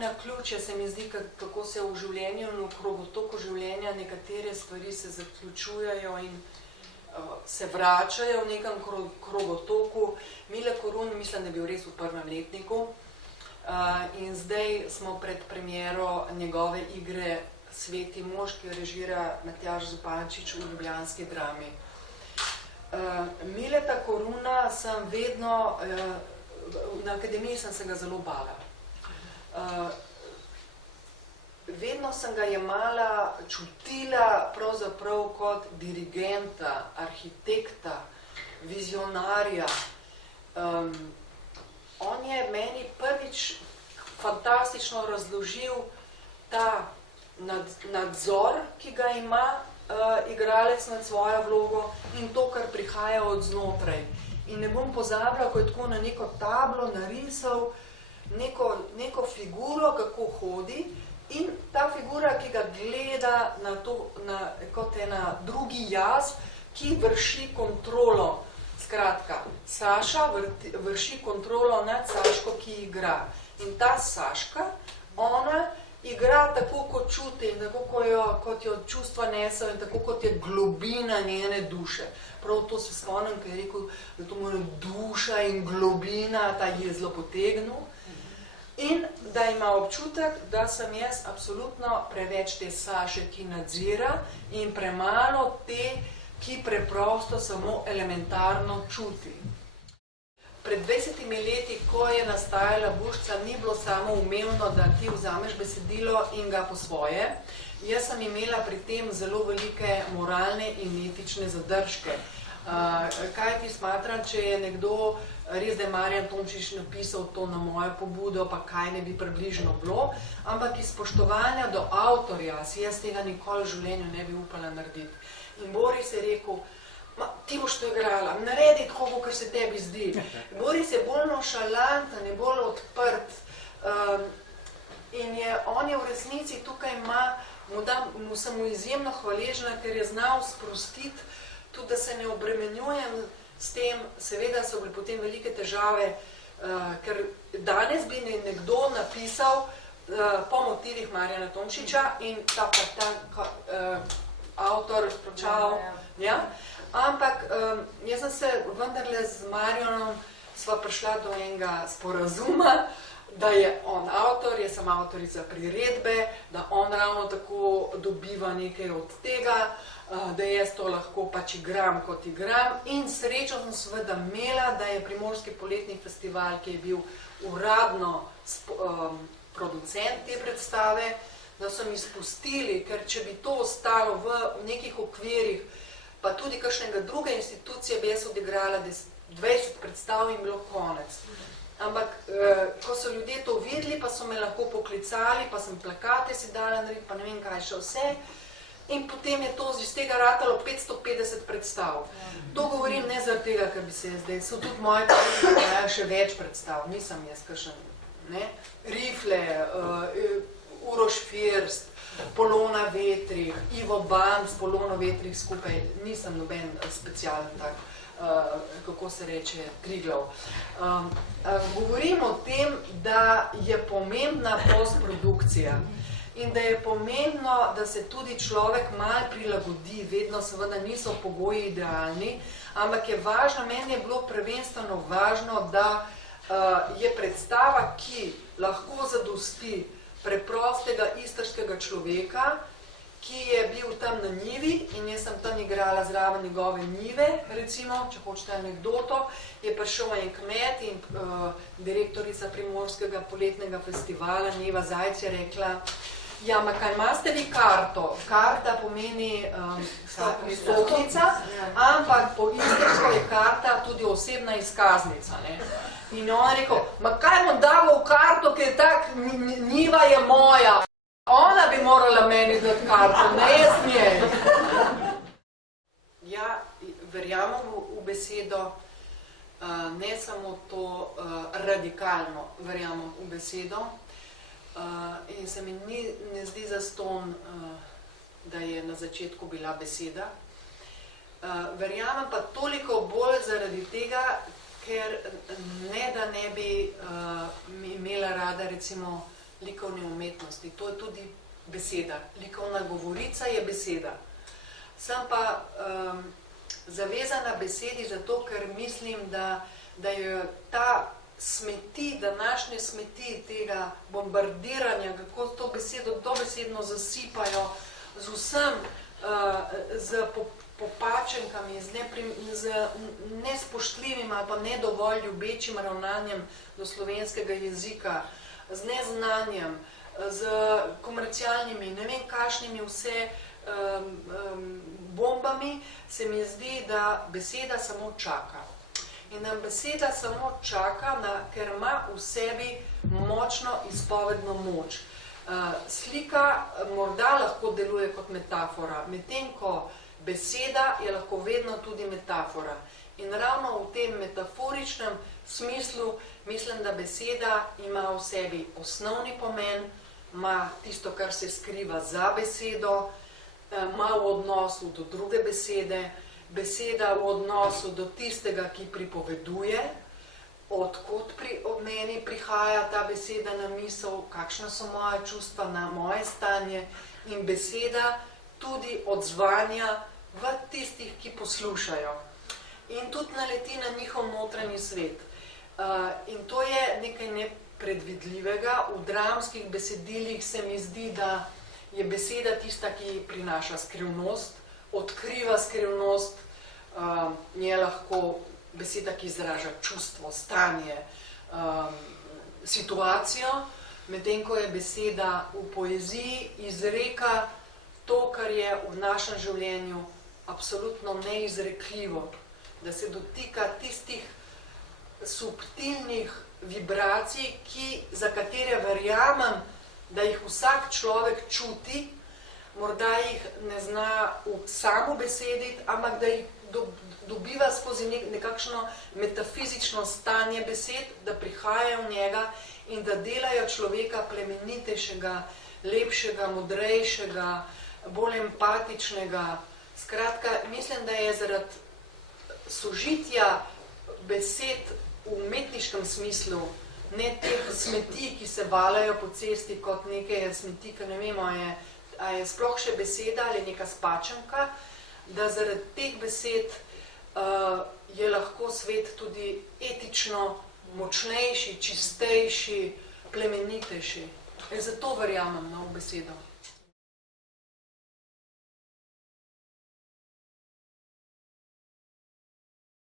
na ključe, se mi zdi, kako se v življenju in v krogotoku življenja nekatere stvari se zaključujejo in se vračajo v nekem krogotoku. Mile Korun, mislim, da je bil res v prvem letniku in zdaj smo pred premiero njegove igre Sveti mož, ki jo režira Matjaž Zupančič v ljubljanski drami. Mileta Koruna sem vedno, na akademiji sem se ga zelo bala. Vedno sem ga jemala, čutila pravzaprav kot dirigenta, arhitekta, vizionarja. On je meni prvič fantastično razložil ta nadzor, ki ga ima igralec nad svojo vlogo in to, kar prihaja od znotraj. In ne bom pozabila, ko je tako na neko tablo narisal neko figuro, kako hodi, in ta figura, ki ga gleda kot ena drugi jaz, ki vrši kontrolo. Skratka, Saša vrši kontrolo nad Saško, ki igra. In ta Saška, ona igra tako, kot čuti in tako, kot jo čustva neso in tako, kot je globina njene duše. Prav to se spomnim, ker je rekel, da to mora duša in globina, ta je zelo potegnil. In da ima občutek, da sem jaz absolutno preveč te Saše, ki nadzira, in premalo te, ki preprosto samo elementarno čuti. Pred 20 leti, ko je nastajala Bušca, ni bilo samo umevno, da ti vzameš besedilo in ga po svoje. Jaz sem imela pri tem zelo velike moralne in etične zadržke. Kaj ti smatram, če je nekdo, res da je Marjan Tomšič napisal to na mojo pobudo, pa kaj ne bi približno bilo, ampak iz spoštovanja do avtorja si jaz tega nikoli v življenju ne bi upala narediti. In Boris je rekel, ti boš to igrala, naredi tako, kar se tebi zdi. Boris je bolj nonšalanten, je bolj odprt in on je v resnici tukaj mu sem mu izjemno hvaležna, ker je znal sprostiti, tudi da se ne obremenjujem s tem, seveda so bili potem velike težave, ker danes bi nekdo napisal po motivih Marjana Tomšiča in ta avtor, čao, ja. Ampak jaz sem se vendarle z Marjanom sva prišla do enega sporazuma, da je on avtor, jaz sem avtorica priredbe, da on ravno tako dobiva nekaj od tega, da jaz to lahko pač igram, kot igram. In srečo sem seveda imela, da je Primorski poletni festival, ki je bil uradno producent te predstave, da so mi spustili, ker če bi to ostalo v nekih okvirih, pa tudi kakšnega druge institucije bi jaz odigrala 20 predstav in bilo konec. Ampak, ko so ljudje to videli, pa so me lahko poklicali, pa sem plakate si dala narediti, pa ne vem kaj še vse. In potem je to iz tega ratalo 550 predstav. To govorim ne zaradi tega, ker bi se zdaj, so tudi moje kolegi še več predstav, nisem jaz kakšen, ne? Rifle, Uroš First, Polona Vetrih, Ivo Ban s Polono Vetrih skupaj, nisem noben specialen tak, kako se reče, Triglav. Govorim o tem, da je pomembna postprodukcija in da je pomembno, da se tudi človek malo prilagodi, vedno seveda niso pogoji idealni, ampak je važno, meni je bilo prvenstveno važno, da je predstava, ki lahko zadosti preprostega istrskega človeka, ki je bil tam na njivi in jaz sem tam igrala zraven njegove njive, recimo, če hočete anekdoto, je prišel en kmet in direktorica Primorskega poletnega festivala Neva Zajc je rekla, ja, ma kaj imate vi karto? Karta pomeni stopnica, ampak po istrsko je karta tudi osebna izkaznica, ne? In on je rekel, ma kaj bom dal v karto, ker je tak, njiva je moja. Ona bi morala meni dati karto, ne jaz njej. Ja, verjamem v besedo, ne samo to radikalno verjamem v besedo. In se mi ne zdi zastonj, da je na začetku bila beseda. Verjamem pa toliko bolj zaradi tega, ker ne da ne bi imela rada recimo likovne umetnosti. To je tudi beseda. Likovna govorica je beseda. Sem pa zavezana besedi zato, ker mislim, da je ta smeti, današnje smeti tega bombardiranja, kako to besedo dobesedno zasipajo z vsem, z popačenkami, z nespoštljivim ali pa ne dovolj ljubečim ravnanjem do slovenskega jezika, z neznanjem, z komercialnimi, ne vem kakšnimi vse bombami, se mi zdi, da beseda samo čaka. In da beseda samo čaka, ker ima v sebi močno izpovedno moč. Slika morda lahko deluje kot metafora, medtem ko beseda je lahko vedno tudi metafora. In ravno v tem metaforičnem smislu mislim, da beseda ima v sebi osnovni pomen, ima tisto, kar se skriva za besedo, ima v odnosu do druge besede, beseda v odnosu do tistega, ki pripoveduje, odkot od meni prihaja ta beseda na misel, kakšna so moje čustva na moje stanje, in beseda tudi odzvanja v tistih, ki poslušajo. In tudi naleti na njihov notranji svet. In to je nekaj nepredvidljivega. V dramskih besedilih se mi zdi, da je beseda tista, ki prinaša skrivnost, odkriva skrivnost, je lahko beseda, ki izraža čustvo, stanje, situacijo, medtem ko je beseda v poeziji izreka to, kar je v našem življenju absolutno neizrekljivo, da se dotika tistih subtilnih vibracij, za katere verjamem, da jih vsak človek čuti, morda jih ne zna samo besediti, ampak da jih dobiva skozi nekakšno metafizično stanje besed, da prihajajo v njega in da delajo človeka plemenitejšega, lepšega, modrejšega, bolj empatičnega. Skratka, mislim, da je zaradi sožitja besed v umetniškem smislu, ne teh smeti, ki se valajo po cesti kot neke smeti, ki ne vemo, a je sploh še beseda ali neka spačenka, da zaradi teh besed je lahko svet tudi etično močnejši, čistejši, plemenitejši. Zato verjamem v besedo.